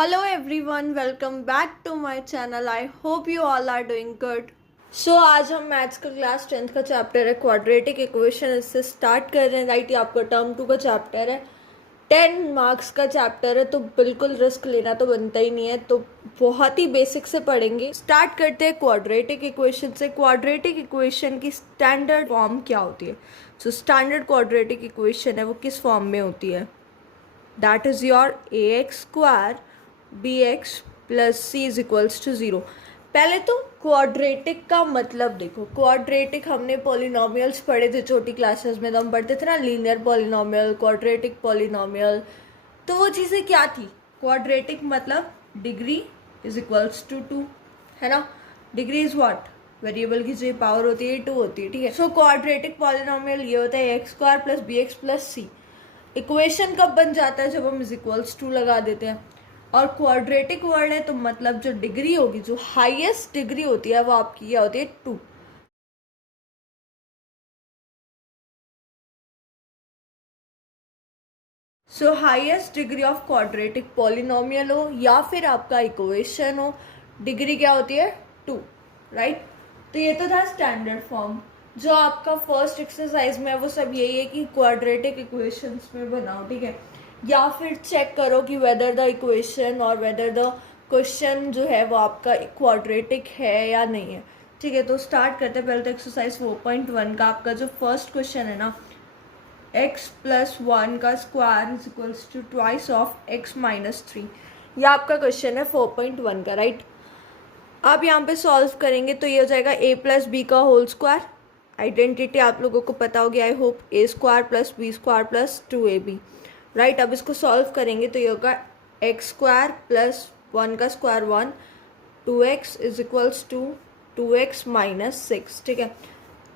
Hello everyone, welcome back to my channel. I hope you all are doing good. So आज हम maths का class 10th का chapter है quadratic equation, इससे start कर रहे हैं. राइट, ये आपका टर्म 2 का चैप्टर है. 10 मार्क्स का चैप्टर है, तो बिल्कुल रिस्क लेना तो बनता ही नहीं है. तो बहुत ही बेसिक से पढ़ेंगे. स्टार्ट करते हैं क्वाड्रेटिक इक्वेशन से. क्वाड्रेटिक इक्वेशन की स्टैंडर्ड फॉर्म क्या होती है? सो स्टैंडर्ड क्वाड्रेटिक इक्वेशन है वो किस फॉर्म में होती है? That is your ax² bx plus c is equals to 0. पहले तो क्वाड्रेटिक का मतलब देखो. क्वाड्रेटिक हमने पॉलिनोमियल्स पढ़े थे छोटी क्लासेस में, तो हम पढ़ते थे ना लीनियर पॉलिनोमियल, क्वाड्रेटिक पॉलिनोमियल. तो वो चीज़ें क्या थी? क्वाड्रेटिक मतलब डिग्री इज इक्वल्स टू 2, है ना. Degree is what? वेरिएबल की जो पावर होती है 2 होती है, ठीक है. सो क्वाड्रेटिक पॉलिनोमियल ये होता है x² प्लस bx प्लस सी. इक्वेशन कब बन जाता है? जब हम इज इक्वल्स टू लगा देते हैं. और क्वाड्रेटिक वर्ड है तो मतलब जो डिग्री होगी, जो हाईएस्ट डिग्री होती है वो आपकी क्या होती है? 2. सो highest degree of quadratic polynomial हो या फिर आपका इक्वेशन हो, डिग्री क्या होती है? 2. राइट. तो ये तो था स्टैंडर्ड फॉर्म. जो आपका फर्स्ट एक्सरसाइज में है वो सब यही है कि क्वाड्रेटिक इक्वेशंस में बनाओ, ठीक है. या फिर चेक करो कि वेदर द इक्वेशन और वेदर द क्वेश्चन जो है वो आपका क्वाड्रेटिक है या नहीं है, ठीक है. तो स्टार्ट करते हैं. पहले तो एक्सरसाइज 4.1 का आपका जो फर्स्ट क्वेश्चन है ना, x प्लस 1 का square is equals to twice of x minus 3. ये आपका क्वेश्चन है 4.1 का. राइट. आप यहाँ पे सॉल्व करेंगे तो ये हो जाएगा a प्लस बी का होल स्क्वायर. आइडेंटिटी आप लोगों को पता होगी I hope. a² plus b² plus 2ab. Right. अब इसको सॉल्व करेंगे तो ये होगा x² प्लस 1 का square 1, 2x is equals to 2x minus 6, ठीक है.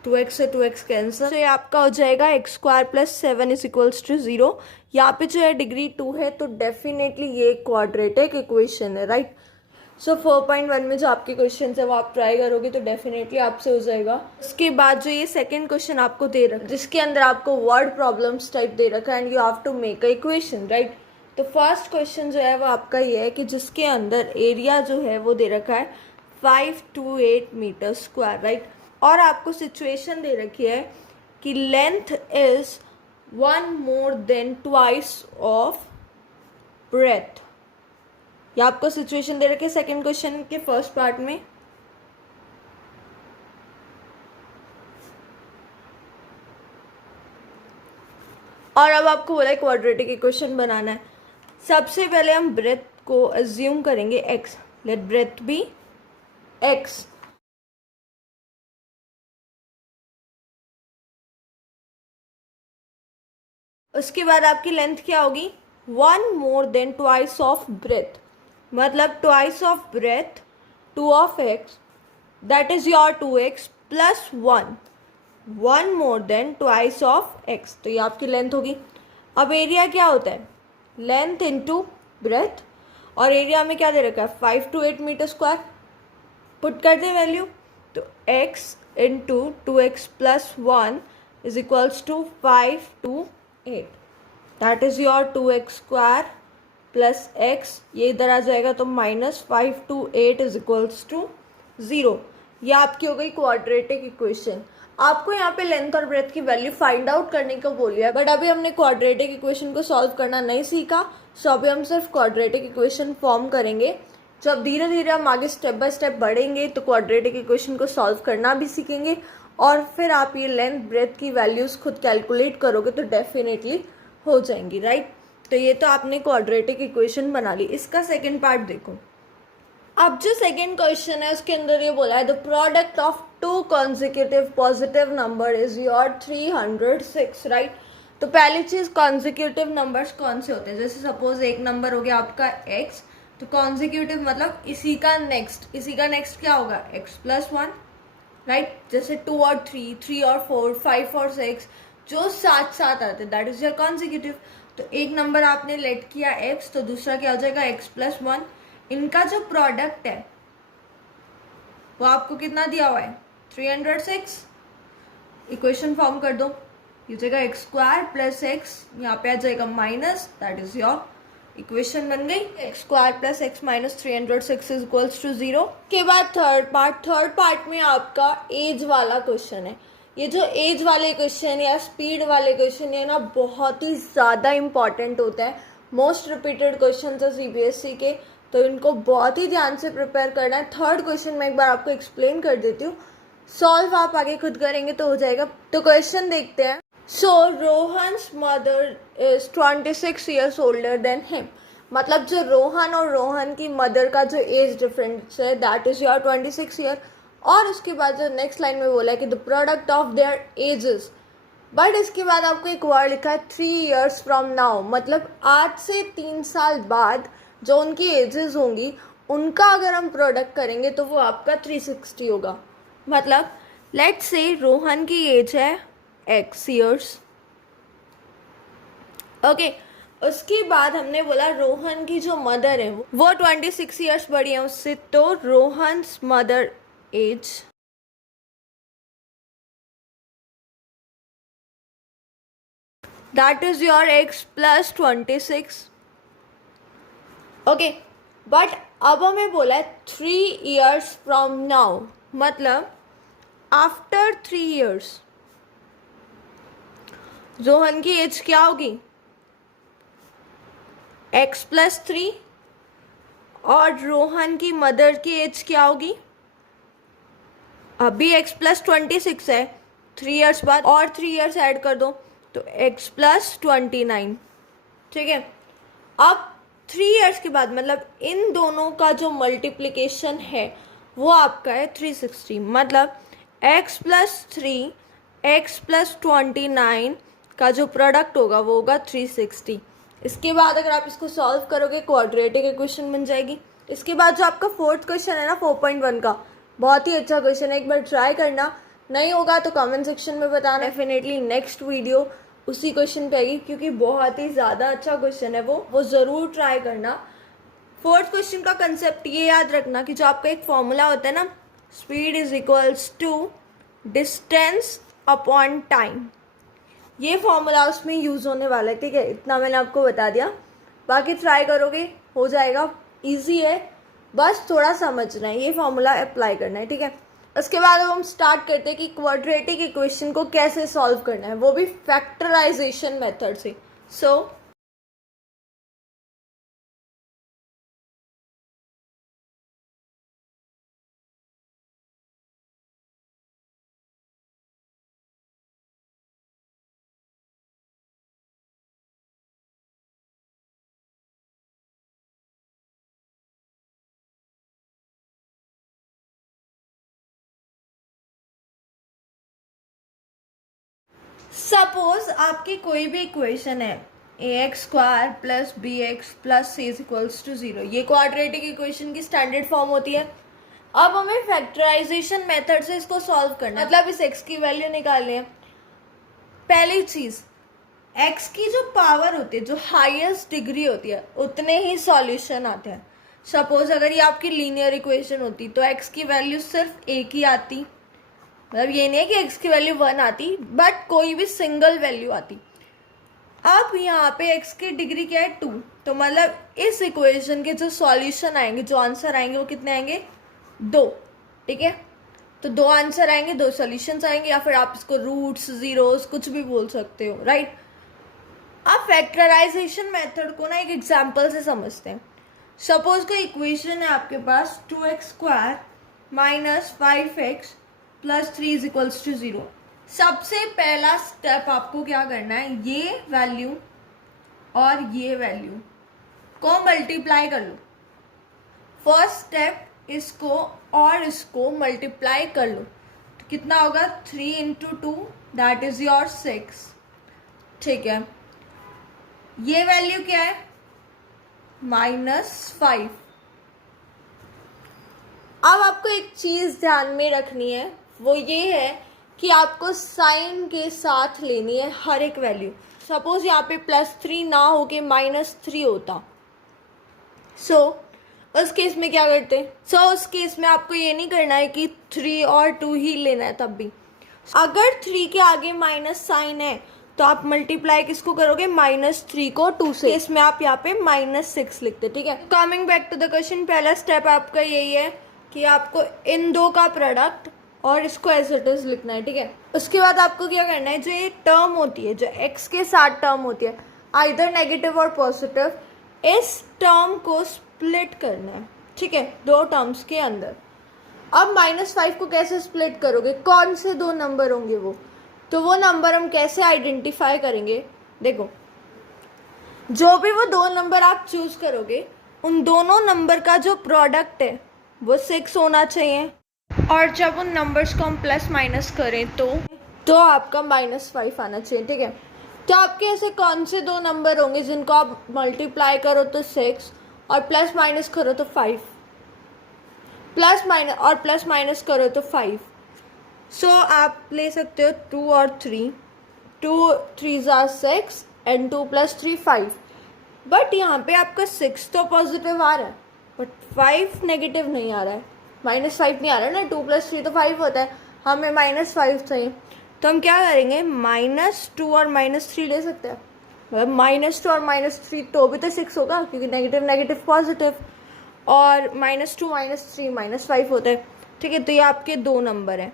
2x से 2x कैंसिल, तो ये आपका हो जाएगा x² plus 7 is equals to 0. यहाँ पे जो है डिग्री 2 है, तो डेफिनेटली ये क्वाड्रेटिक इक्वेशन है. राइट. सो 4.1 में जो आपके क्वेश्चन है वो आप ट्राई करोगे तो डेफिनेटली आपसे हो जाएगा. इसके बाद जो ये सेकंड क्वेश्चन आपको दे रखा है, जिसके अंदर आपको वर्ड प्रॉब्लम्स टाइप दे रखा है and you have to make a equation. Right. तो फर्स्ट क्वेश्चन जो है वो आपका ये है कि जिसके अंदर एरिया जो है वो दे रखा है 528 मीटर स्क्वायर. राइट. और आपको सिचुएशन दे रखी है कि length is 1 more than twice of breadth. या आपको सिचुएशन दे रखी है सेकंड क्वेश्चन के फर्स्ट पार्ट में. और अब आपको बोला है क्वाड्रेटिक इक्वेशन बनाना है. सबसे पहले हम ब्रेथ को अज्यूम करेंगे x. Let breadth be x. उसके बाद आपकी लेंथ क्या होगी? 1 more than twice of breadth, मतलब twice of breadth 2 of x, that is your 2x plus 1 more than twice of x. तो ये आपकी लेंथ होगी. अब एरिया क्या होता है? Length into breadth. और एरिया में क्या दे रखा है? 528 मीटर स्क्वायर. पुट कर दे वैल्यू, तो x into 2x plus 1 is equals to 528. That is your 2x square plus x. ये इधर आ जाएगा तो माइनस 528 इज इक्वल्स टू 0. ये आपकी हो गई क्वाड्रेटिक इक्वेशन. आपको यहाँ पे लेंथ और ब्रेथ की वैल्यू फाइंड आउट करने को बोलिए, बट अभी हमने क्वाड्रेटिक इक्वेशन को सॉल्व करना नहीं सीखा. सो अभी हम सिर्फ क्वाड्रेटिक इक्वेशन फॉर्म करेंगे. जब धीरे धीरे हम आगे स्टेप बाय स्टेप बढ़ेंगे तो क्वाड्रेटिक इक्वेशन को सॉल्व करना भी सीखेंगे. और फिर आप ये लेंथ ब्रेथ की वैल्यूज़ खुद कैलकुलेट करोगे तो डेफिनेटली हो जाएंगी. राइट. तो ये तो आपने क्वाड्रेटिक इक्वेशन बना ली. इसका सेकेंड पार्ट देखो. अब जो सेकेंड क्वेश्चन है उसके अंदर ये बोला है the product of 2 consecutive positive number is your 306. Right. तो पहली चीज, कॉन्जिक्यूटिव नंबर्स कौन से होते हैं? जैसे सपोज एक नंबर हो गया आपका x, तो कॉन्जिक्यूटिव मतलब इसी का नेक्स्ट. इसी का नेक्स्ट क्या होगा? x plus 1. राइट. जैसे 2 और 3, 3 और 4, 5 और 6 जो साथ साथ आते हैं, दैट इज योर कॉन्जिक्यूटिव. तो एक नंबर आपने लेट किया x, तो दूसरा क्या हो जाएगा? x plus 1. इनका जो प्रोडक्ट है वो आपको कितना दिया हुआ है? 306. इक्वेशन फॉर्म कर दो. ये जाएगा x² प्लस x, यहाँ पे आ जाएगा minus, that is your equation बन गई x square plus x minus 306 is equals to 0। के बाद थर्ड पार्ट में आपका एज वाला क्वेश्चन है। ये जो एज वाले क्वेश्चन या स्पीड वाले क्वेश्चन है ना, बहुत ही ज़्यादा इंपॉर्टेंट होता है, मोस्ट रिपीटेड क्वेश्चन है सीबीएसई के, तो इनको बहुत ही ध्यान से प्रिपेयर करना है। थर्ड क्वेश्चन मैं एक बार आपको एक्सप्लेन कर देती हूँ, सॉल्व आप आगे खुद करेंगे तो हो जाएगा। तो क्वेश्चन देखते हैं। So Rohan's mother is 26 years older than him, मतलब जो रोहन और रोहन की मदर का जो एज डिफरेंस है दैट इज योर 26 ईयर। और उसके बाद जो नेक्स्ट लाइन में बोला है कि the product of their edges, but इसके बाद आपको एक वर्ड लिखा है 3 ईयर्स फ्रॉम नाउ, मतलब आज से 3 साल बाद जो उनकी एजेस होंगी उनका अगर हम प्रोडक्ट करेंगे तो वो आपका 360 होगा। मतलब लेट्स से रोहन की एज है x ईयर्स, ओके। उसके बाद हमने बोला रोहन की जो मदर है वो 26 ईयर्स बड़ी है उससे, तो Rohan's mother age that is your x plus 26, okay. But अब हमें बोला है 3 ईयर्स फ्रॉम नाउ, मतलब आफ्टर 3 ईयर्स रोहन की एज क्या होगी x प्लस 3, और रोहन की मदर की एज क्या होगी, अभी x प्लस 26 है, 3 ईयर्स बाद और 3 ईयर्स ऐड कर दो तो x प्लस 29, ठीक है। अब 3 ईयर्स के बाद मतलब इन दोनों का जो मल्टीप्लिकेशन है वो आपका है 360, मतलब x प्लस 3 x प्लस 29 का जो प्रोडक्ट होगा वो होगा 360। इसके बाद अगर आप इसको सॉल्व करोगे क्वाड्रेटिक इक्वेशन बन जाएगी। इसके बाद जो आपका फोर्थ क्वेश्चन है ना 4.1 का, बहुत ही अच्छा क्वेश्चन है, एक बार ट्राई करना, नहीं होगा तो कमेंट सेक्शन में बताना। डेफिनेटली नेक्स्ट वीडियो उसी क्वेश्चन पे आएगी क्योंकि बहुत ही ज़्यादा अच्छा क्वेश्चन है वो ज़रूर ट्राई करना। फोर्थ क्वेश्चन का कंसेप्ट ये याद रखना कि जो आपका एक फॉर्मूला होता है ना, speed is equals to distance upon time, ये फॉर्मूला उसमें यूज़ होने वाला है, ठीक है। इतना मैंने आपको बता दिया, बाकी ट्राई करोगे हो जाएगा, इजी है, बस थोड़ा समझना है, ये फॉर्मूला अप्लाई करना है, ठीक है। उसके बाद अब हम स्टार्ट करते हैं कि क्वाड्रेटिक इक्वेशन को कैसे सॉल्व करना है, वो भी फैक्टराइजेशन मेथड से। सो सपोज आपकी कोई भी इक्वेशन है ax square plus b x plus c is equals to 0, ये क्वाड्रेटिक इक्वेशन की स्टैंडर्ड फॉर्म होती है। अब हमें फैक्टराइजेशन मेथड से इसको सॉल्व करना है, मतलब इस x की वैल्यू निकालनी है। पहली चीज, x की जो पावर होती है, जो हाईएस्ट डिग्री होती है, उतने ही सॉल्यूशन आते हैं। सपोज अगर ये आपकी लीनियर इक्वेशन होती तो x की वैल्यू सिर्फ एक ही आती, मतलब ये नहीं है कि x की वैल्यू 1 आती, बट कोई भी सिंगल वैल्यू आती। अब यहाँ पे x की डिग्री क्या है 2, तो मतलब इस इक्वेशन के जो सॉल्यूशन आएंगे, जो आंसर आएंगे वो कितने आएंगे 2, ठीक है। तो 2 आंसर आएंगे, 2 सॉल्यूशंस आएंगे, या फिर आप इसको रूट्स जीरोस कुछ भी बोल सकते हो, राइट। अब फैक्टराइजेशन मेथड को ना एक एग्जाम्पल से समझते हैं। सपोज कोई इक्वेशन है आपके पास 2x square minus 5x plus 3 is equals to 0। सबसे पहला स्टेप आपको क्या करना है, ये वैल्यू और ये वैल्यू को मल्टीप्लाई कर लो। फर्स्ट स्टेप इसको और इसको मल्टीप्लाई कर लो, तो कितना होगा 3 इंटू 2 दैट इज योर 6, ठीक है। ये वैल्यू क्या है -5। अब आपको एक चीज ध्यान में रखनी है, वो ये है कि आपको साइन के साथ लेनी है हर एक वैल्यू। सपोज यहाँ पे +3 ना हो के -3 होता, सो उस केस में क्या करते, उस केस में आपको ये नहीं करना है कि 3 और 2 ही लेना है। तब भी अगर 3 के आगे माइनस साइन है तो आप मल्टीप्लाई किसको करोगे, -3 को 2 से, इसमें आप यहाँ पे -6 लिखते, ठीक है। Coming back to the question, पहला स्टेप आपका यही है कि आपको इन दो का प्रोडक्ट और इसको एज इट इज लिखना है, ठीक है। उसके बाद आपको क्या करना है, जो ये टर्म होती है, जो x के साथ टर्म होती है, आइदर नेगेटिव और पॉजिटिव, इस टर्म को स्प्लिट करना है, ठीक है, दो टर्म्स के अंदर। अब -5 को कैसे स्प्लिट करोगे, कौन से दो नंबर होंगे वो, तो वो नंबर हम कैसे आइडेंटिफाई करेंगे, देखो जो भी वो दो नंबर आप चूज करोगे उन दोनों नंबर का जो प्रोडक्ट है वो 6 होना चाहिए, और जब उन नंबर्स को हम प्लस माइनस करें तो आपका -5 आना चाहिए, ठीक है। तो आपके ऐसे कौन से दो नंबर होंगे जिनको आप मल्टीप्लाई करो तो 6 और प्लस माइनस करो तो 5, प्लस माइनस करो तो 5। सो आप ले सकते हो 2 और 3, 2 3s are 6 एंड 2 + 3 5। बट यहाँ पे आपका 6 तो पॉजिटिव आ रहा है बट 5 नेगेटिव नहीं आ रहा है, -5 नहीं आ रहा है ना, 2 + 3 तो 5 होता है, हमें -5 चाहिए। तो हम क्या करेंगे, -2 और -3 ले सकते हैं, मतलब -2 और -3 तो भी तो 6 होगा क्योंकि नेगेटिव नेगेटिव पॉजिटिव, और -2 -3 -5 होता है, ठीक है। तो ये आपके दो नंबर हैं।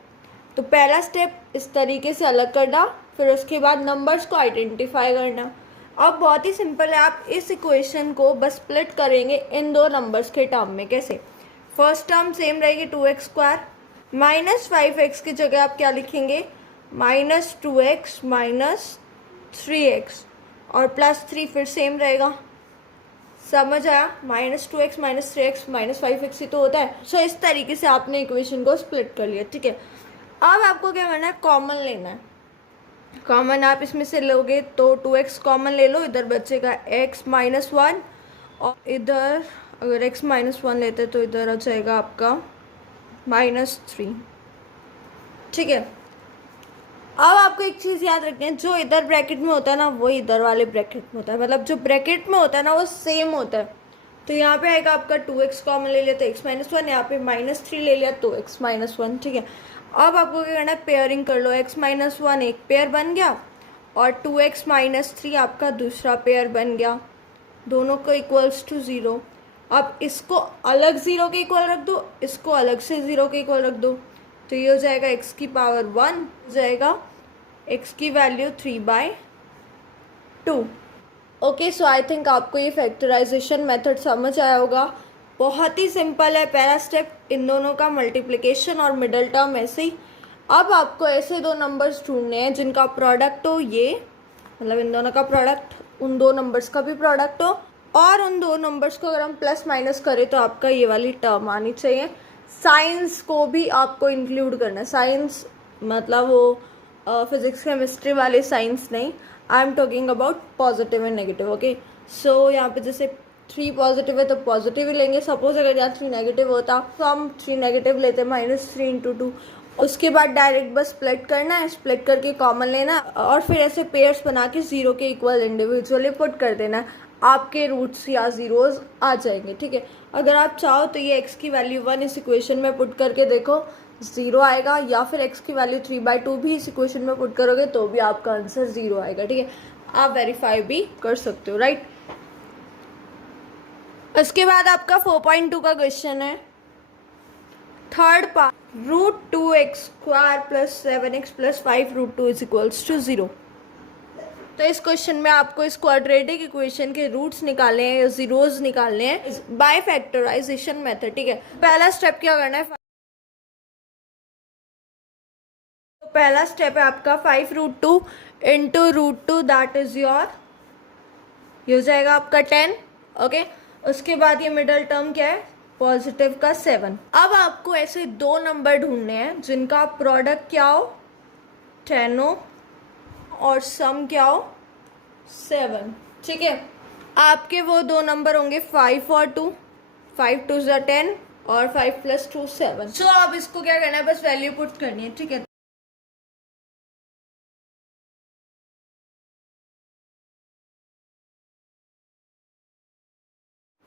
तो पहला स्टेप इस तरीके से अलग करना, फिर उसके बाद नंबर्स को आइडेंटिफाई करना। अब बहुत ही सिंपल है, आप इस इक्वेशन को बस स्प्लिट करेंगे इन दो नंबर्स के टर्म में। कैसे, फर्स्ट टर्म सेम रहेगी 2x² -5x की जगह आप क्या लिखेंगे, -2x -3x, और +3 फिर सेम रहेगा, समझ आया, -2x -3x -5x ही तो होता है। सो इस तरीके से आपने इक्वेशन को स्प्लिट कर लिया, ठीक है। अब आपको क्या करना है, कॉमन लेना है। कॉमन आप इसमें से लोगे तो 2x कॉमन ले लो, इधर बचेगा x -1, और इधर अगर x -1 लेते तो इधर आ जाएगा आपका -3, ठीक है। अब आपको एक चीज़ याद रखनी है, जो इधर ब्रैकेट में होता है ना वो इधर वाले ब्रैकेट में होता है, मतलब जो ब्रैकेट में होता है ना वो सेम होता है। तो यहाँ पे आएगा आपका 2x कॉमन ले लिया तो x -1, यहाँ पे -3 ले लिया तो x -1, ठीक है। अब आपको क्या करना है, पेयरिंग कर लो, x -1 एक पेयर बन गया और 2x -3 आपका दूसरा पेयर बन गया, दोनों को इक्वल्स टू 0। अब इसको अलग 0 के इक्वल रख दो, इसको अलग से 0 के इक्वल रख दो, तो ये हो जाएगा x की पावर 1, हो जाएगा x की value 3/2। Okay, so I think आपको ये फैक्टराइजेशन मेथड समझ आया होगा। बहुत ही सिंपल है, पहला स्टेप इन दोनों का मल्टीप्लिकेशन और मिडल टर्म ऐसे ही। अब आपको ऐसे दो नंबर्स ढूंढने हैं जिनका प्रोडक्ट हो ये, मतलब इन दोनों का प्रोडक्ट उन दो नंबर्स का भी प्रोडक्ट हो, और उन दो नंबर्स को अगर हम प्लस माइनस करें तो आपका ये वाली टर्म आनी चाहिए। साइंस को भी आपको इंक्लूड करना है, साइंस मतलब वो फिजिक्स केमिस्ट्री वाले साइंस नहीं, I am talking about positive and negative. Okay, so यहाँ पे जैसे 3 पॉजिटिव है तो पॉजिटिव ही लेंगे, सपोज अगर यहाँ 3 नेगेटिव होता तो हम 3 नेगेटिव लेते, -3 × 2। उसके बाद डायरेक्ट बस स्प्लिट करना है, स्प्लिट करके कॉमन लेना और फिर ऐसे पेयर्स बना के 0 के इक्वल इंडिविजुअली पुट कर देना, आपके रूट्स या जीरोज आ जाएंगे, ठीक है। अगर आप चाहो तो ये x की वैल्यू 1 इस इक्वेशन में पुट करके देखो, 0 आएगा, या फिर x की वैल्यू 3/2 भी इस इक्वेशन में पुट करोगे तो भी आपका आंसर 0 आएगा, ठीक है। आप वेरीफाई भी कर सकते हो, राइट। उसके बाद आपका 4.2 का क्वेश्चन है, थर्ड पार्ट, √2x² + 7x + 5√2 = 0। तो इस क्वेश्चन में आपको इस क्वाड्रेटिक इक्वेशन के रूट्स निकालने हैं या जीरोज निकालने हैं बाय फैक्टराइजेशन मेथड, ठीक है। पहला स्टेप क्या करना है, तो पहला स्टेप है आपका 5√2 × √2, दैट इज योर, ये हो जाएगा आपका 10। ओके, उसके बाद ये मिडल टर्म क्या है, पॉजिटिव का 7। अब आपको ऐसे दो नंबर ढूंढने हैं जिनका प्रोडक्ट क्या हो 10 हो और सम क्या हो 7, ठीक है। आपके वो दो नंबर होंगे 5 और 2, 5 2s are 10 और 5 + 2 7। सो अब इसको क्या करना है, बस वैल्यू पुट करनी है, ठीक है।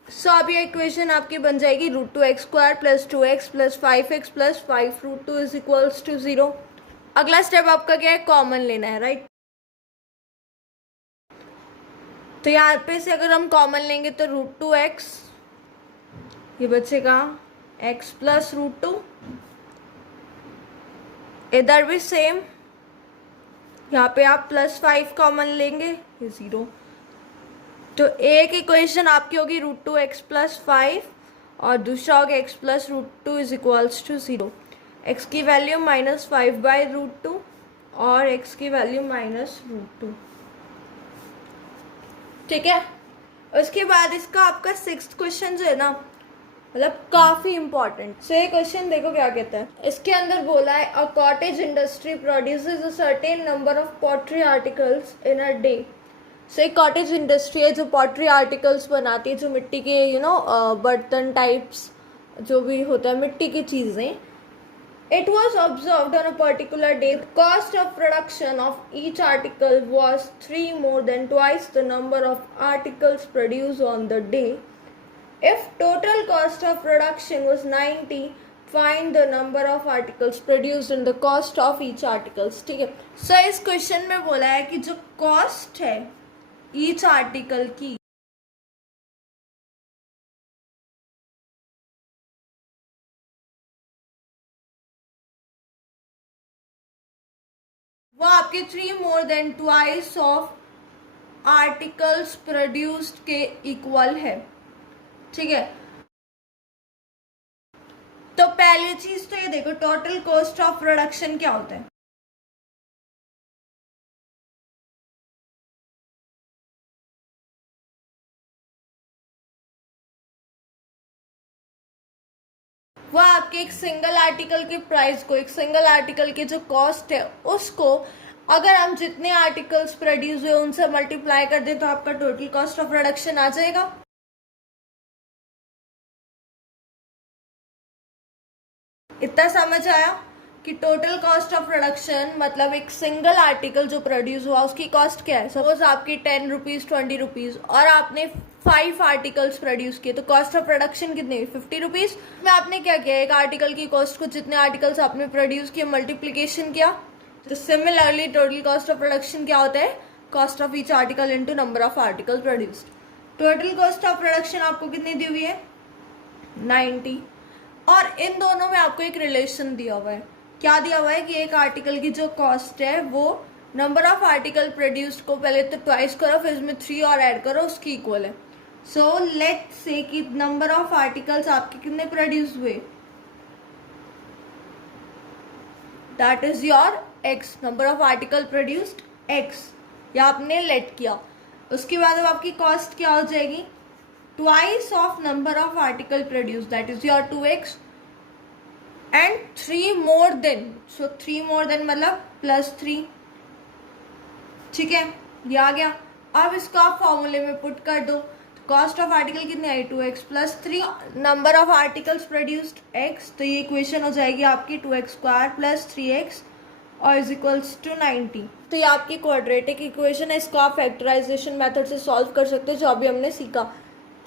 सो अब ये इक्वेशन आपकी बन जाएगी √2x² + 2x + 5x + 5√2 = 0। अगला स्टेप आपका क्या है, कॉमन लेना है, राइट। तो यहाँ पे से अगर हम कॉमन लेंगे तो √2x, ये बचेगा x प्लस √2, इधर भी सेम, यहाँ पे आप +5 कॉमन लेंगे, ये 0। तो एक इक्वेशन आपकी होगी √2x प्लस 5 और दूसरा होगा x plus √2 is equals to 0। x की वैल्यू -5/√2 और x की वैल्यू -√2। ठीक है। उसके बाद इसका आपका 6th क्वेश्चन जो है ना, मतलब काफी इंपॉर्टेंट। सो ये क्वेश्चन देखो क्या कहता है। इसके अंदर बोला है a cottage industry produces a certain number of pottery articles in a day. So एक कॉटेज इंडस्ट्री है जो पॉटरी आर्टिकल्स बनाती है, जो मिट्टी के बर्तन टाइप्स जो भी होता है, मिट्टी की चीजें। It was observed on a particular day. The cost of production of each article was 3 more than twice the number of articles produced on the day. If total cost of production was 90, find the number of articles produced and the cost of each articles. ठीक है। So इस question में बोला है कि जो cost है each article की, वो आपके 3 more than twice of articles produced के इक्वल है। ठीक है। तो पहली चीज तो ये देखो, टोटल कॉस्ट ऑफ प्रोडक्शन क्या होता है। वो आपके एक सिंगल आर्टिकल के प्राइस को, एक सिंगल आर्टिकल की जो कॉस्ट है उसको अगर हम जितने आर्टिकल्स प्रोड्यूस हुए उनसे मल्टीप्लाई कर दें तो आपका टोटल कॉस्ट ऑफ प्रोडक्शन आ जाएगा। इतना समझ आया कि टोटल कॉस्ट ऑफ प्रोडक्शन मतलब एक सिंगल आर्टिकल जो प्रोड्यूस हुआ उसकी कॉस्ट क्या है। सपोज आपकी 10 रुपीज 20 रुपीज और आपने 5 आर्टिकल्स प्रोड्यूस किए तो कॉस्ट ऑफ प्रोडक्शन कितनी हुई, 50 रुपीज में आपने क्या किया, एक आर्टिकल की कॉस्ट को जितने आर्टिकल्स आपने प्रोड्यूस किए मल्टीप्लीकेशन किया। तो similarly total cost of production क्या होता है, cost of each article into number of article produced. Total cost of production आपको कितनी दी हुई है, 90। और इन दोनों में आपको एक रिलेशन दिया हुआ है। क्या दिया हुआ है कि एक आर्टिकल की जो कॉस्ट है वो नंबर ऑफ आर्टिकल प्रोड्यूस्ड को पहले तो ट्वाइस करो, फिर इसमें 3 और ऐड करो, उसकी इक्वल है। सो लेट्स से कि नंबर ऑफ आर्टिकल्स आपके कितने प्रोड्यूस हुए, that is your x, number of article produced x, या आपने लेट किया। उसके बाद अब आपकी कॉस्ट क्या हो जाएगी, twice of number of article produced, that is your 2x, and 3 more than, so 3 more than मतलब +3। ठीक है, ये आ गया। अब इसको आप फॉर्मूले में पुट कर दो। कॉस्ट ऑफ आर्टिकल कितनी आई, 2x plus 3, number of articles produced x, तो ये इक्वेशन हो जाएगी आपकी 2x² प्लस 3x और इज इक्वल्स टू 90। तो ये आपकी क्वाड्रेटिक इक्वेशन है। इसको आप फैक्टराइजेशन मेथड से सॉल्व कर सकते हो, जो अभी हमने सीखा।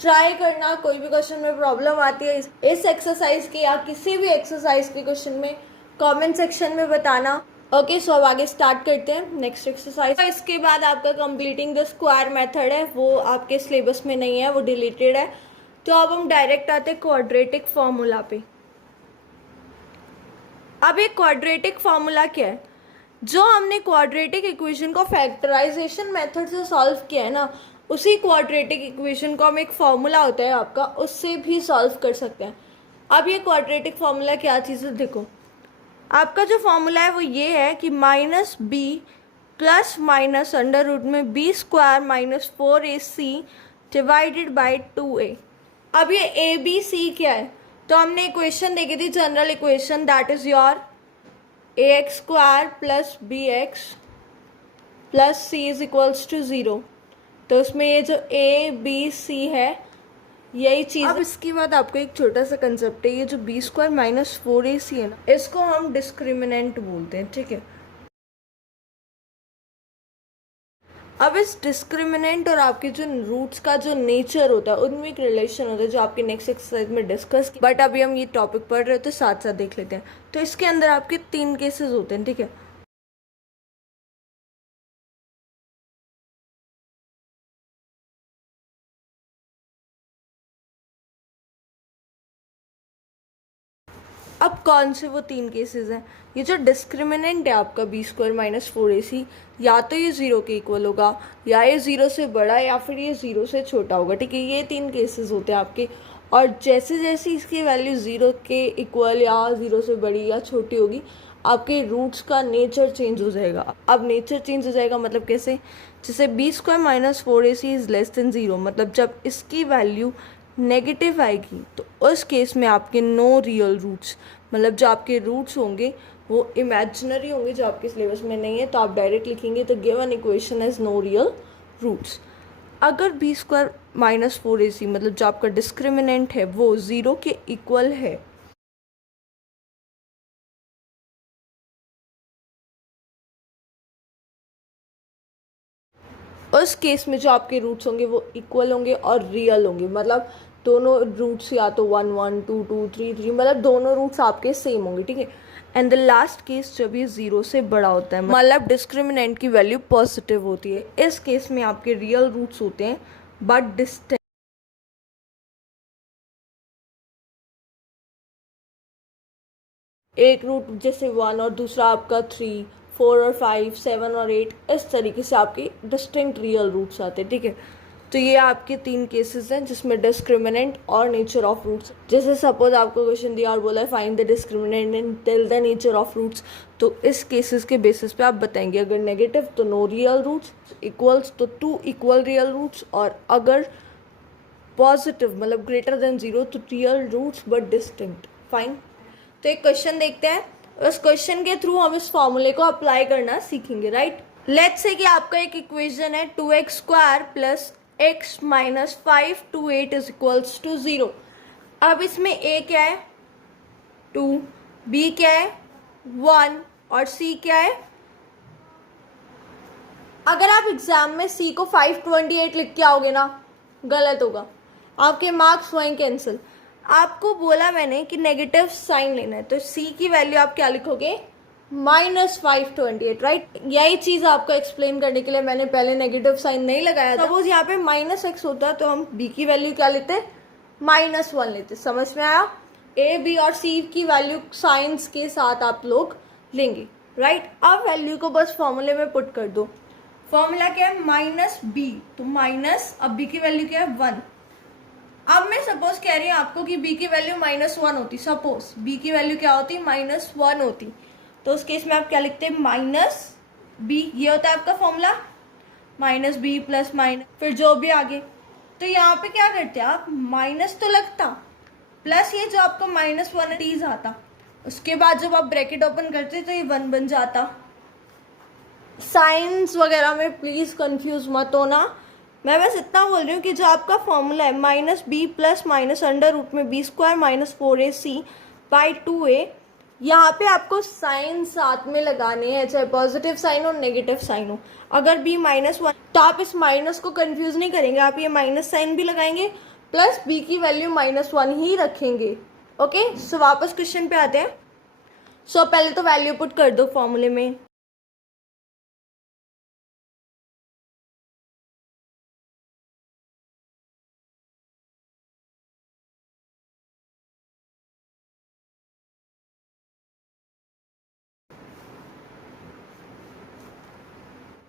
ट्राई करना, कोई भी क्वेश्चन में प्रॉब्लम आती है इस एक्सरसाइज के या किसी भी एक्सरसाइज के क्वेश्चन में कमेंट सेक्शन में बताना। ओके, सो अब आगे स्टार्ट करते हैं नेक्स्ट एक्सरसाइज। इसके बाद आपका कंप्लीटिंग द स्क्वायर मेथड है, वो आपके सिलेबस में नहीं है, वो डिलीटेड है। तो अब हम डायरेक्ट आते हैं क्वाड्रेटिक फॉर्मूला पे। अब एक क्वाड्रेटिक फॉर्मूला क्या है, जो हमने क्वाड्रेटिक इक्वेशन को फैक्टराइजेशन मेथड से सॉल्व किया है ना, उसी क्वाड्रेटिक इक्वेशन को हम एक फॉर्मूला होता है आपका, उससे भी सॉल्व कर सकते हैं। अब ये क्वाड्रेटिक फॉर्मूला क्या चीज़ है, देखो आपका जो फॉर्मूला है वो ये है कि -b plus minus under root में b² - 4ac divided by 2a। अब ये a b c क्या है, तो हमने इक्वेशन देखी थी, general equation, that is your ax² plus bx plus c is equals to 0। तो उसमें ये जो a b c है यही चीज़। अब इसके बाद आपको एक छोटा सा कंसेप्ट है, ये जो b² - 4ac है ना, इसको हम डिस्क्रिमिनेंट बोलते हैं। ठीक है। अब इस डिस्क्रिमिनेंट और आपके जो रूट्स का जो नेचर होता है उनमें एक रिलेशन होता है, जो आपके नेक्स्ट एक्सरसाइज में डिस्कस, बट अभी हम ये टॉपिक पढ़ रहे हो तो साथ साथ देख लेते हैं। तो इसके अंदर आपके 3 केसेस होते हैं। ठीक है। अब कौन से वो 3 केसेस हैं? ये जो डिस्क्रिमिनेंट है आपका b² माइनस 4ac, या तो ये 0 के इक्वल होगा, या ये 0 से बड़ा, या फिर ये 0 से छोटा होगा, ठीक है। ये 3 केसेस होते हैं आपके, और जैसे जैसे इसकी वैल्यू 0 के इक्वल या 0 से बड़ी या छोटी होगी, आपके रूट्स का नेचर चेंज हो जाएगा। अब नेचर चेंज हो जाएगा मतलब कैसे? जैसे b² minus 4ac is less than 0, मतलब जब इसकी वैल्यू नेगेटिव आएगी तो उस केस में आपके नो रियल रूट्स, मतलब जो आपके रूट्स होंगे वो इमेजिनरी होंगे, जो आपके सिलेबस में नहीं है, तो आप डायरेक्ट लिखेंगे the given equation is no real roots. अगर b² माइनस 4ac मतलब जो आपका डिस्क्रिमिनेंट है वो 0 के इक्वल है, उस केस में जो आपके रूट्स होंगे वो इक्वल होंगे और रियल होंगे, मतलब दोनों रूट्स या तो 1 1 2 2 3 3, मतलब दोनों रूट्स आपके सेम होंगे, ठीक है। एंड द लास्ट केस जब ये 0 से बड़ा होता है, मतलब डिस्क्रिमिनेंट की वैल्यू पॉजिटिव होती है, इस केस में आपके रियल रूट्स होते हैं बट डिस्टेंट। एक रूट जैसे 1 और दूसरा आपका 3, 4 और 5, 7 और 8, इस तरीके से आपके डिस्टिंक्ट रियल रूट्स आते हैं, ठीक है। तो ये आपके 3 केसेस हैं जिसमें डिस्क्रिमिनेंट और नेचर ऑफ रूट्स। जैसे सपोज आपको क्वेश्चन दिया और बोला है find the discriminant and tell the nature of roots, तो इस केसेस के बेसिस पे आप बताएंगे। अगर नेगेटिव तो नो रियल रूट्स, इक्वल्स तो 2 इक्वल रियल रूट्स, और अगर पॉजिटिव मतलब ग्रेटर देन 0 तो real roots but distinct. Fine. तो एक क्वेश्चन देखते हैं, उस क्वेश्चन के थ्रू हम इस फॉर्मूले को अप्लाई करना सीखेंगे, राइट। लेट्स से कि आपका एक इक्वेशन है 2x² plus x minus 5 to 8 is equals to 0। अब इसमें a क्या है? 2, b क्या है? 1 और c क्या है? अगर आप एग्जाम में c को 528 लिख के आओगे ना, गलत होगा, आपके मार्क्स वहीं कैंसिल। आपको बोला मैंने कि नेगेटिव साइन लेना है, तो c की वैल्यू आप क्या लिखोगे? -528, राइट। यही चीज आपको एक्सप्लेन करने के लिए मैंने पहले नेगेटिव साइन नहीं लगाया था। सपोज यहाँ पे -x होता तो हम b की वैल्यू क्या लेते? -1 लेते। समझ में आया? a, b और c की वैल्यू साइंस के साथ आप लोग लेंगे, राइट। अब वैल्यू को बस फॉर्मूले में पुट कर दो। फॉर्मूला क्या है? -b, तो माइनस, अब b की वैल्यू क्या है? 1। अब मैं सपोज कह रही हूँ आपको कि b की वैल्यू -1 होती, सपोज b की वैल्यू क्या होती? -1 होती, तो उस केस में आप क्या लिखते हैं? -b, ये होता है आपका फॉर्मूला, -b प्लस माइनस, फिर जो भी आगे। तो यहाँ पे क्या करते हैं आप? माइनस तो लगता, प्लस ये जो आपका -1 आता, उसके बाद जब आप ब्रैकेट ओपन करते तो ये 1 बन जाता। साइंस वगैरह में प्लीज कंफ्यूज मत होना, मैं बस इतना बोल रही हूँ कि जो आपका फॉर्मूला है -b plus minus under root में b² minus 4ac by 2a, यहाँ पे आपको साइन साथ में लगाने हैं, चाहे पॉजिटिव साइन हो नेगेटिव साइन हो। अगर b -1 तो आप इस माइनस को कंफ्यूज नहीं करेंगे, आप ये माइनस साइन भी लगाएंगे प्लस b की वैल्यू -1 ही रखेंगे। ओके, सो वापस क्वेश्चन पे आते हैं। सो पहले तो वैल्यू पुट कर दो फॉर्मूले में।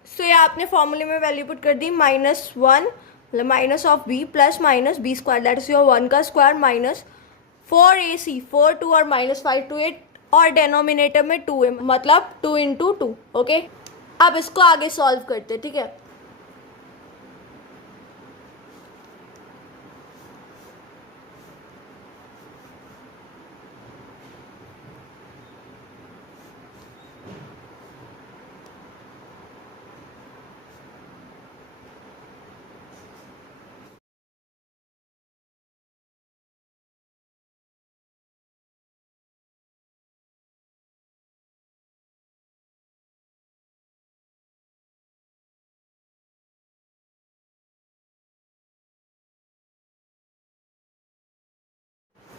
सो ये आपने फॉर्मूले में वैल्यू पुट कर दी, -1 मतलब minus of b plus minus b² that is your 1 का स्क्वायर माइनस 4ac 4 2 और -5 to 8 और डेनोमिनेटर में 2a मतलब 2 × 2। ओके, अब इसको आगे सॉल्व करते हैं, ठीक है।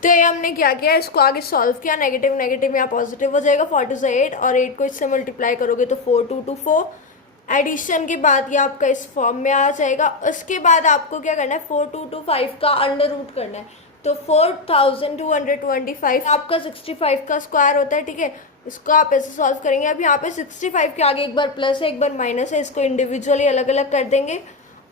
तो ये हमने क्या किया, इसको आगे सॉल्व किया, नेगेटिव नेगेटिव यहाँ पॉजिटिव हो जाएगा, 4 2 8 और 8 को इससे मल्टीप्लाई करोगे तो 4 2 2 4। एडिशन के बाद ये आपका इस फॉर्म में आ जाएगा। उसके बाद आपको क्या करना है, 4 2 2 5 का अंडर रूट करना है। तो 4225 आपका 65 का स्क्वायर होता है, ठीक है। इसको आप ऐसे सॉल्व करेंगे। अब यहाँ पे 65 के आगे एक बार प्लस है एक बार माइनस है, इसको इंडिविजुअली अलग अलग कर देंगे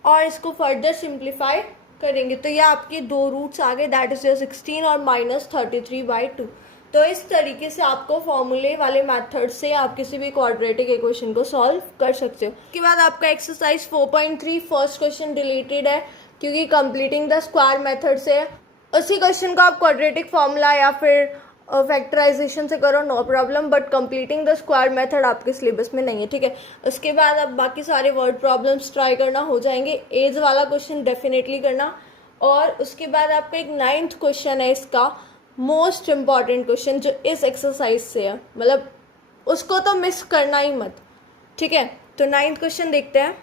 और इसको फर्दर सिंप्लीफाई करेंगे। तो ये आपके दो रूट्स आ गए, दैट इज 16 और -33/2। तो इस तरीके से आपको फॉर्मूले वाले मेथड से आप किसी भी क्वाड्रेटिक इक्वेशन को सॉल्व कर सकते हो। उसके बाद आपका एक्सरसाइज 4.3 फर्स्ट क्वेश्चन डिलीटेड है क्योंकि कंप्लीटिंग द स्क्वायर मेथड से है। उसी क्वेश्चन को आप क्वाड्रेटिक फॉर्मूला या फिर फैक्टराइजेशन से करो, no problem, but completing the square method आपके सिलेबस में नहीं है, ठीक है। उसके बाद अब बाकी सारे वर्ड प्रॉब्लम्स ट्राई करना हो जाएंगे। एज वाला क्वेश्चन डेफिनेटली करना। और उसके बाद आपका एक 9th क्वेश्चन है, इसका मोस्ट इम्पॉर्टेंट क्वेश्चन जो इस एक्सरसाइज से है, मतलब उसको तो मिस करना ही मत, ठीक है। तो 9th क्वेश्चन देखते हैं।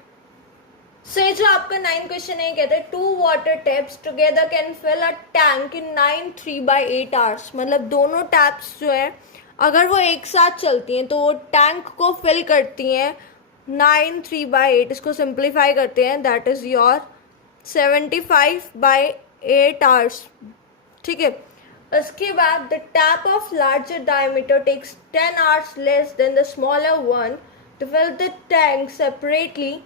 सो ये जो आपका 9th क्वेश्चन है, कहते हैं 2 water taps together can fill a tank in 9 3/8 hours. मतलब दोनों टैप्स जो है अगर वो एक साथ चलती हैं तो वो टैंक को फिल करती हैं 9 3/8। इसको सिंप्लीफाई करते हैं, दैट इज योर 75/8 आवर्स, ठीक है। उसके बाद the tap of larger diameter takes 10 hours less than the smaller one to fill the tank separately.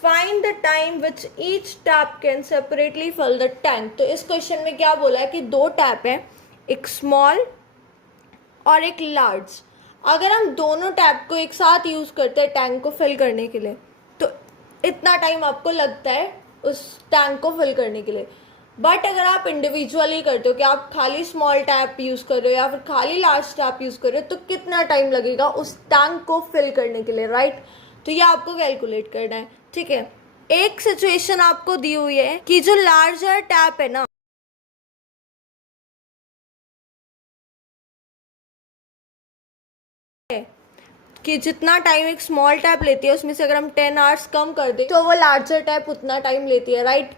Find the time which each tap can separately fill the tank. तो इस question में क्या बोला है कि दो टैप है, एक स्मॉल और एक लार्ज। अगर हम दोनों टैप को एक साथ यूज करते हैं टैंक को फिल करने के लिए तो इतना टाइम आपको लगता है उस टैंक को फिल करने के लिए। बट अगर आप इंडिविजुअली करते हो कि आप खाली स्मॉल टैप यूज कर रहे हो या फिर खाली लार्ज टैप यूज कर रहे हो तो कितना टाइम लगेगा उस टैंक को फिल करने के लिए, राइट। तो ये आपको कैलकुलेट करना है, ठीक है। एक सिचुएशन आपको दी हुई है कि जो लार्जर टैप है ना, कि जितना टाइम एक स्मॉल टैप लेती है उसमें से अगर हम 10 आवर्स कम कर दें तो वो लार्जर टैप उतना टाइम लेती है, राइट।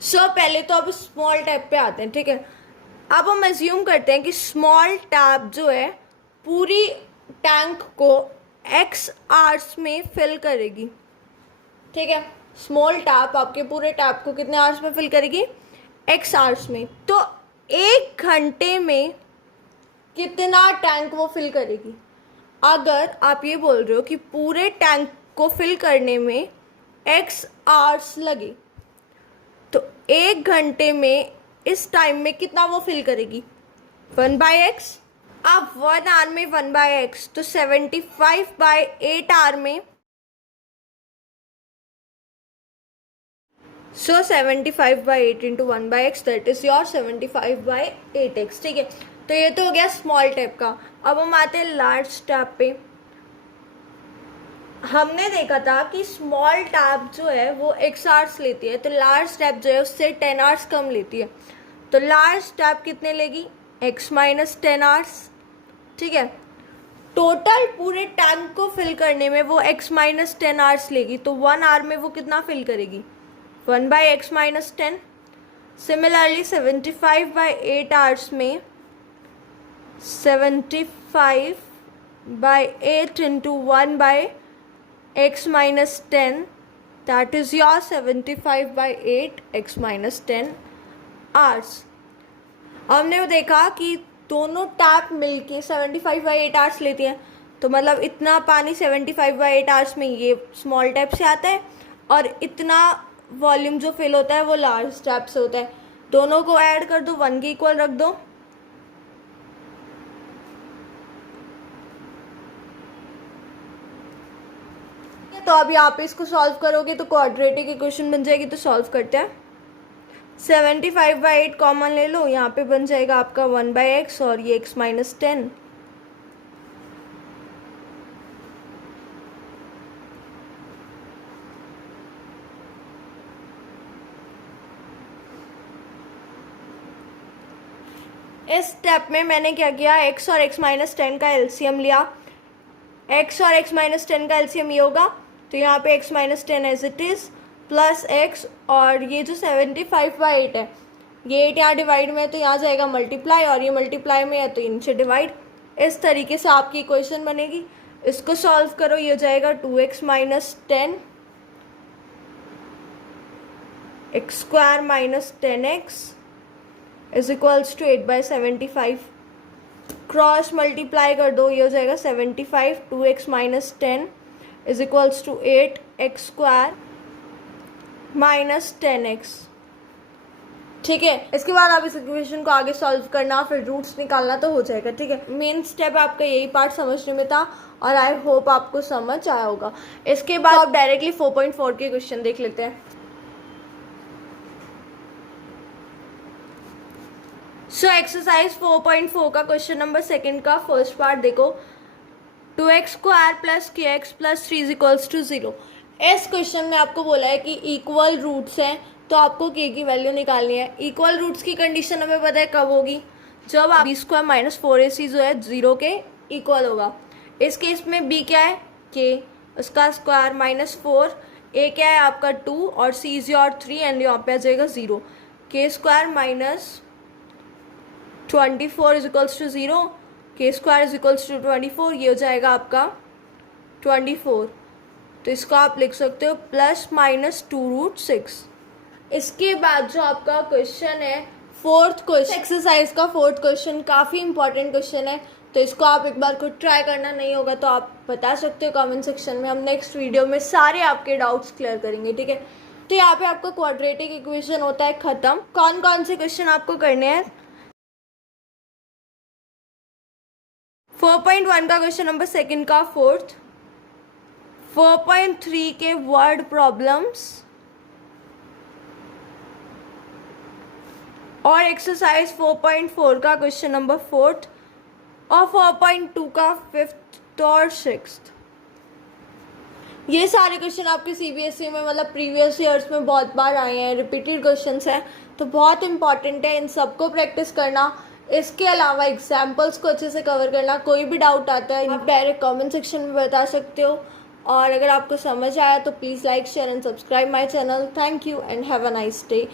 सो पहले तो अब स्मॉल टैप पे आते हैं, ठीक है। अब हम एज्यूम करते हैं कि स्मॉल टैप जो है पूरी टैंक को x आवर्स में फिल करेगी, ठीक है। स्मॉल टैप आपके पूरे टैप को कितने आवर्स में फिल करेगी, x आवर्स में। तो 1 घंटे में कितना टैंक वो फिल करेगी। अगर आप ये बोल रहे हो कि पूरे टैंक को फिल करने में x आवर्स लगे तो 1 घंटे में इस टाइम में कितना वो फिल करेगी, 1/x। अब 1 आवर में 1/x तो 75/8 आवर में, सो 75/8 into 1/x that is your 75/8x, ठीक है। तो ये तो हो गया स्मॉल टैप का। अब हम आते हैं लार्ज टैप पे। हमने देखा था कि स्मॉल टैप जो है वो x आवर्स लेती है तो लार्ज टैप जो है उससे 10 आवर्स कम लेती है। तो लार्ज टैप कितने लेगी, x - 10 आवर्स, ठीक है। टोटल पूरे टैंक को फिल करने में वो x - 10 आवर्स लेगी तो 1 आवर में वो कितना फिल करेगी, 1/x - 10। सिमिलरली 75/8 आवर्स में 75/8 into 1/x - 10 that is your 75/8 x - 10 hours. हमने देखा कि दोनों टैप मिलके 75/8 आवर्स लेती हैं तो मतलब इतना पानी 75/8 आवर्स में ये स्मॉल टैप से आता है और इतना वॉल्यूम जो फिल होता है वो लार्ज टैप से होता है। दोनों को ऐड कर दो, 1 के इक्वल रख दो। तो अब यहाँ पे इसको सॉल्व करोगे तो क्वाड्रेटिक इक्वेशन बन जाएगी। तो सॉल्व करते हैं। 75/8 कॉमन ले लो, यहाँ पे बन जाएगा आपका 1/x और ये x - 10। इस स्टेप में मैंने क्या किया, x और x - 10 का एलसीएम लिया। x और x - 10 का एलसीएम ये होगा तो यहाँ पे x - 10 as it is plus x और ये जो 75/8 है ये 8 यहाँ डिवाइड में है तो यहाँ जाएगा मल्टीप्लाई और ये मल्टीप्लाई में है तो इनसे डिवाइड। इस तरीके से आपकी इक्वेशन बनेगी। इसको सॉल्व करो, ये हो जाएगा 2x - 10 x² - 10x is equals to 8/75। Cross multiply कर दो, ये हो जाएगा 75। 2x minus 10 is equals to 8x² minus 10x। ठीक है, इसके बाद आप इस इक्वेशन को आगे सॉल्व करना, फिर रूट्स निकालना तो हो जाएगा। ठीक है, मेन स्टेप आपका यही पार्ट समझने में था और आई होप आपको समझ आया होगा। इसके बाद आप डायरेक्टली 4.4 के क्वेश्चन देख लेते हैं। सो एक्सरसाइज 4.4 का क्वेश्चन नंबर 2 का फर्स्ट पार्ट देखो। 2x² plus kx plus 3 is equals to 0। इस क्वेश्चन में आपको बोला है कि इक्वल रूट्स हैं, तो आपको k की वैल्यू निकालनी है। इक्वल रूट्स की कंडीशन हमें पता है कब होगी, जब आप b² माइनस 4ac जो है 0 के इक्वल होगा। इस केस में b क्या है, k, उसका स्क्वायर माइनस 4, a क्या है आपका 2 और c इज योर 3 एंड यहाँ पे आ जाएगा 0। k² minus 24 is equals to 0, k² is equals to 24, ये हो जाएगा आपका 24। तो इसको आप लिख सकते हो प्लस माइनस 2√6। इसके बाद जो आपका क्वेश्चन है फोर्थ क्वेश्चन, एक्सरसाइज का फोर्थ क्वेश्चन काफ़ी इंपॉर्टेंट क्वेश्चन है, तो इसको आप एक बार खुद ट्राई करना, नहीं होगा तो आप बता सकते हो कमेंट सेक्शन में। हम नेक्स्ट वीडियो में सारे आपके डाउट्स क्लियर करेंगे। ठीक है, तो यहाँ पे आपका क्वाड्रेटिक इक्वेशन होता है खत्म। कौन कौन से क्वेश्चन आपको करने हैं? 4.1 का क्वेश्चन नंबर 2 का फोर्थ, 4.3 के वर्ड प्रॉब्लम्स और एक्सरसाइज 4.4 का क्वेश्चन नंबर 4 और 4.2 का 5th और 6th। ये सारे क्वेश्चन आपके CBSE में मतलब प्रीवियस ईयर्स में बहुत बार आए हैं, रिपीटेड क्वेश्चंस हैं, तो बहुत इंपॉर्टेंट है इन सबको प्रैक्टिस करना। इसके अलावा एग्जाम्पल्स को अच्छे से कवर करना। कोई भी डाउट आता है आप डायरेक्ट कमेंट सेक्शन में बता सकते हो, और अगर आपको समझ आया तो please like share and subscribe my channel. Thank you and have a nice day.